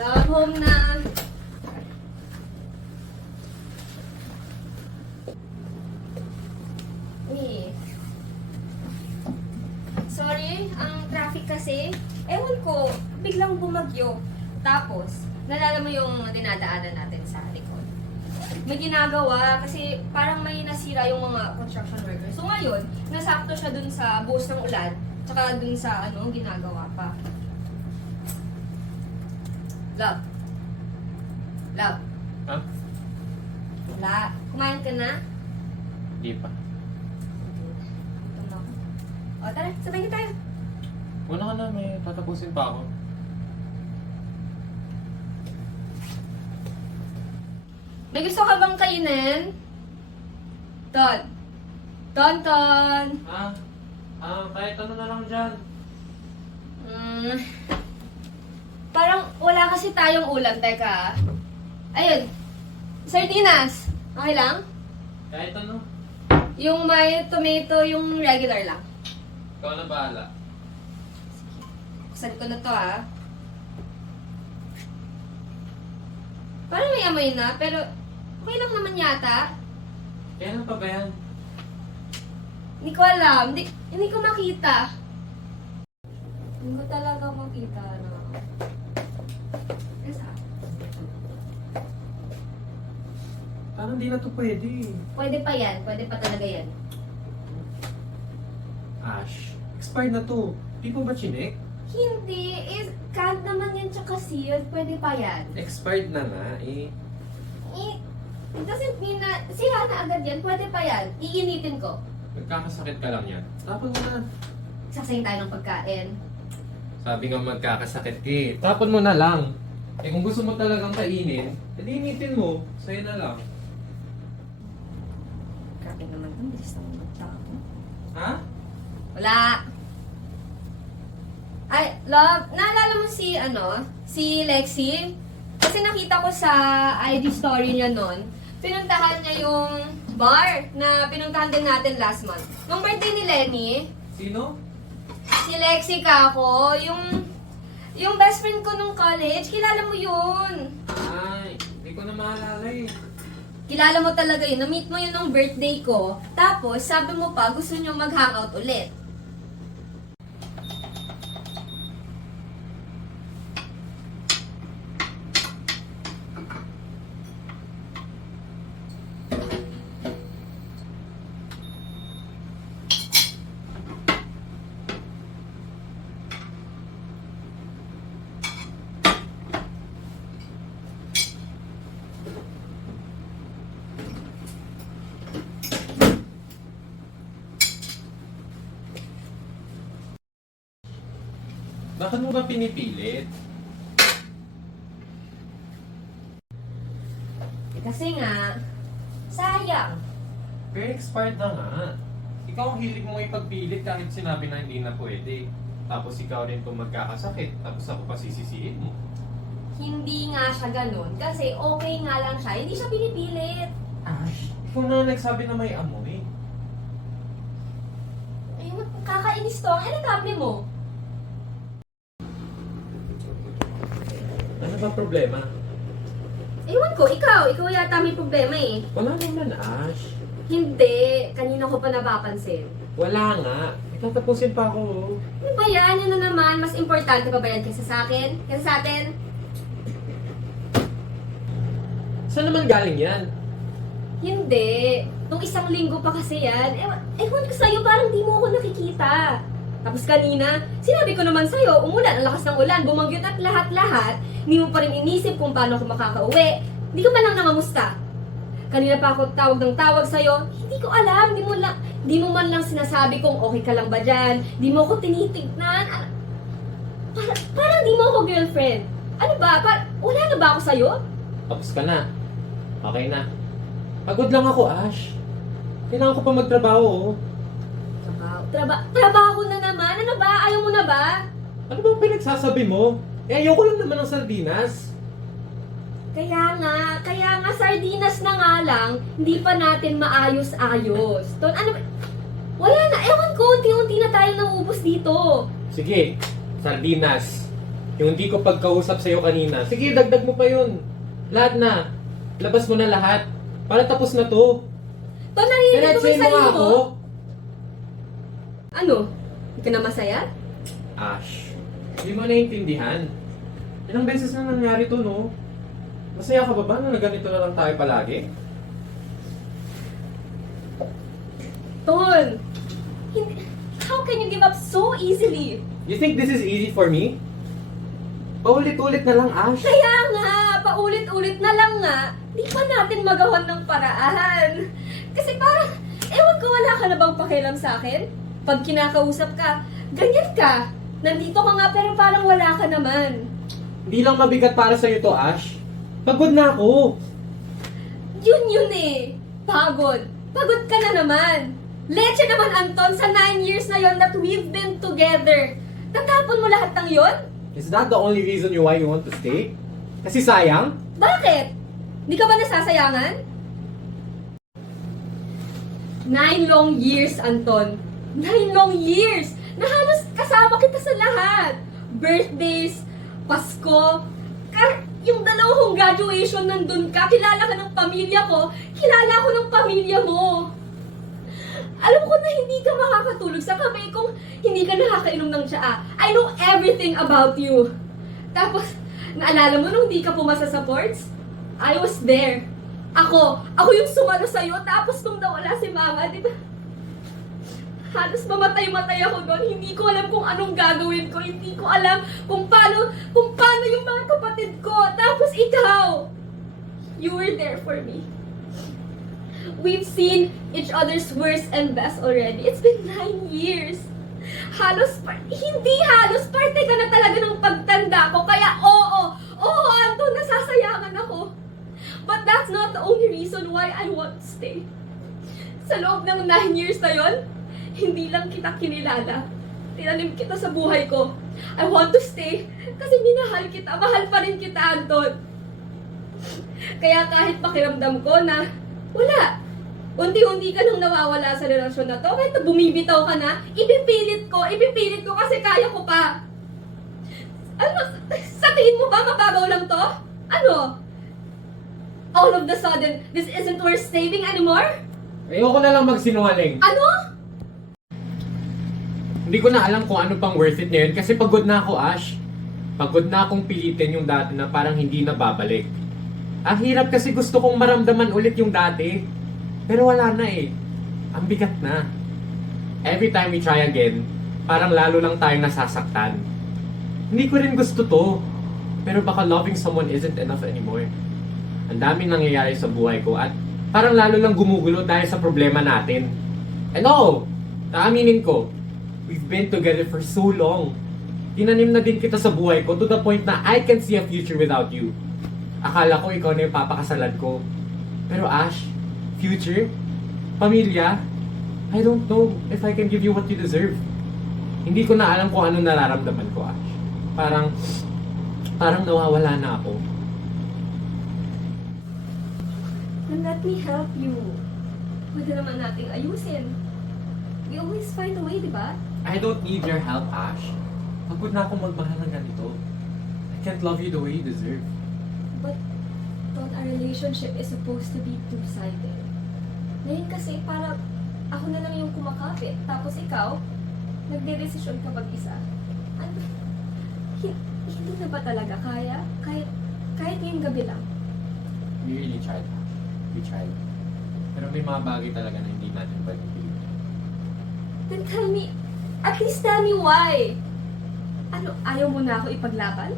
Love, home na. Eh. Sorry, ang traffic kasi. Ewan ko, biglang bumagyo. Tapos, nalala mo yung dinadaanan natin sa likod. May ginagawa kasi parang may nasira yung mga construction workers. So ngayon, nasakto siya dun sa buhos ng ulan, tsaka dun sa ginagawa pa. Love. Love. Ha? Wala. Kumain ka na? Di pa. Gutom na ako. O, tara, sabay na tayo. Wala ka na, may tatapusin pa ako. May gusto ka bang kainin? Ton. Ton. Kahit ano na lang dyan. Parang wala kasi tayong ulam. Teka. Ayun. Sardinas. Okay lang? Kahit ano. Yung may tomato, yung regular lang. Ikaw na bahala. Buksan ko na to Parang may amoy na, pero okay lang naman yata. Kailan pa ba yan? Hindi ko alam. Hindi ko makita. Hindi ko talaga makita. Parang di na to pwede. Pwede pa yan. Pwede pa talaga yan. Ash, expired na to. Di po ba chinek? Hindi. Canned naman yan tsaka sealed. Pwede pa yan. Expired na nga eh. It doesn't mean na sira na agad yan. Pwede pa yan. Iinitin ko. Magkakasakit ka lang yan. Tapon mo na. Sasayang tayo ng pagkain. Sabi nga magkakasakit ka eh. Tapon mo na lang. Eh kung gusto mo talagang kainin, edi initin mo. Sa'yo na lang. Grabe naman ito. Bilis naman magtapon. Ha? Wala. Ay, love, naalala mo si Lexi? Kasi nakita ko sa IG story niya nun, pinuntahan niya yung bar na pinuntahan din natin last month. Nung birthday ni Lenny, Sino? si Lexi kako, yung best friend ko nung college, kilala mo yun. Ay, hindi ko na maalala eh. Kilala mo talaga yun, na-meet mo yun nung birthday ko. Tapos, sabi mo pa, gusto niyo mag-hangout ulit. Bakit mo ba pinipilit? Kasi nga, sayang. Pero expired na nga. Ikaw ang hilig mo ipagpilit kahit sinabi na hindi na pwede. Tapos ikaw rin kung magkakasakit, tapos ako pa sisisihin mo. Hindi nga siya ganun. Kasi okay nga lang siya. Hindi siya pinipilit. Ash, ikaw na nagsabi na may amoy. Ay, kakainis to. Ano table mo? Ano ba problema? Ewan ko, ikaw yata may problema eh. Wala naman, Ash. Hindi, kanina ko pa napapansin. Wala nga. Itatapusin pa ako. Ano ba yan? Yan na naman, mas importante pa ba yan kaysa sa akin? Kaysa sa atin? Saan naman galing yan? Hindi. Nung isang linggo pa kasi yan. Ewan ko sa'yo, parang di mo ako nakikita. Tapos kanina, sinabi ko naman sa'yo, umulan, ang lakas ng ulan, bumagyot at lahat-lahat, hindi mo pa rin inisip kung paano ako makakauwi. Hindi ko man lang nangamusta. Kanina pa ako tawag ng tawag sa'yo, hindi ko alam, di mo man lang sinasabi kung okay ka lang ba dyan, di mo ako tinitignan. Parang di mo ako girlfriend. Ano ba? Wala na ba ako sa'yo? Tapos ka na. Okay na. Pagod lang ako, Ash. Kailangan ko pa magtrabaho, oh. Trabaho na naman? Ano ba? Ayaw mo na ba? Ano ba pinagsasabi mo? Eh, ayoko lang naman ng sardinas. Kaya nga sardinas na nga lang, hindi pa natin maayos-ayos. Ton, ano ba? Wala na, ewan ko, unti-unti na tayo nauubos dito. Sige, sardinas. Yung hindi ko pagkausap sa'yo kanina. Sige, dagdag mo pa yun. Lahat na. Labas mo na lahat. Para tapos na to. To, narinig ko Diretsuhin yung mo nga sarili ako. mo. Ano? Hindi ka na masaya? Ash, hindi mo naiintindihan. Ilang beses na nangyari to, no? Masaya ka ba na ganito na lang tayo palagi? Ton, hindi, how can you give up so easily? You think this is easy for me? Paulit-ulit na lang, Ash. Kaya nga, paulit-ulit na lang nga, di pa natin magawan ng paraan. Kasi parang, ewan ko, wala ka na bang pakialam sa akin? Pag kinakausap ka, ganyan ka. Nandito ka nga pero parang wala ka naman. Hindi lang mabigat para sa'yo to, Ash. Pagod na ako. Yun eh. Pagod. Pagod ka na naman. Leche naman, Anton, sa 9 years na yon that we've been together. Tatapon mo lahat ng yon? Is that the only reason why you want to stay? Kasi sayang? Bakit? Di ka ba nasasayangan? 9 long years, Anton. 9 long years! Na halos kasama kita sa lahat. Birthdays, Pasko, yung dalawang graduation nandun ka, kilala ka ng pamilya ko, kilala ko ng pamilya mo. Alam ko na hindi ka makakatulog sa kamay kung hindi ka nakakainom ng tsaa. I know everything about you. Tapos, naalala mo nung hindi ka pumasa sa sports? I was there. Ako yung sumalo sa'yo, tapos nung nawala si mama, di ba? Halos mamatay-matay ako doon. Hindi ko alam kung anong gagawin ko. Hindi ko alam kung paano yung mga kapatid ko. Tapos ikaw, you were there for me. We've seen each other's worst and best already. It's been 9 years. Hindi halos, parte ka na talaga ng pagtanda ko. Kaya oo, Anton, nasasayangan ako. But that's not the only reason why I want to stay. Sa loob ng 9 years na yon, hindi lang kita kinilala. Tinanim kita sa buhay ko. I want to stay kasi minahal kita. Mahal pa rin kita, Anton. Kaya kahit pakiramdam ko na wala, unti-unti ka nang nawawala sa relasyon na to, kahit na bumibitaw ka na, ipipilit ko kasi kaya ko pa. Ano, sa tingin mo ba mababaw lang to? Ano? All of the sudden, this isn't worth saving anymore? Ayoko na lang magsinungaling. Ano? Hindi ko na alam kung ano pang worth it na yun kasi pagod na ako, Ash. Pagod na akong pilitin yung dati na parang hindi na babalik. Ang hirap kasi gusto kong maramdaman ulit yung dati. Pero wala na eh. Ang bigat na. Every time we try again, parang lalo lang tayong nasasaktan. Hindi ko rin gusto to. Pero baka loving someone isn't enough anymore. Ang daming nangyayari sa buhay ko at parang lalo lang gumugulo dahil sa problema natin. And oo, naaminin ko, we've been together for so long. Tinanim na din kita sa buhay ko to the point na I can see a future without you. Akala ko ikaw na yung papakasalan ko. Pero Ash, future? Pamilya? I don't know if I can give you what you deserve. Hindi ko na alam kung ano nararamdaman ko, Ash. Parang nawawala na ako. Then let me help you. Pwede naman nating ayusin. We always find a way, di ba? I don't need your help, Ash. Pagod na akong magmahal ng ganito. I can't love you the way you deserve. But, Ton, a relationship is supposed to be two-sided. Ngayon kasi, para ako na lang yung kumakapit. Tapos ikaw, nagde-desisyon ka mag-isa. Ano? Hindi na ba talaga kaya? Kahit ngayong gabi lang. We really tried, Ash. We tried. Pero may mga bagay talaga na hindi natin pwedeng pilitin. Then tell me, at least tell me why. Ano, ayaw mo na ako ipaglaban?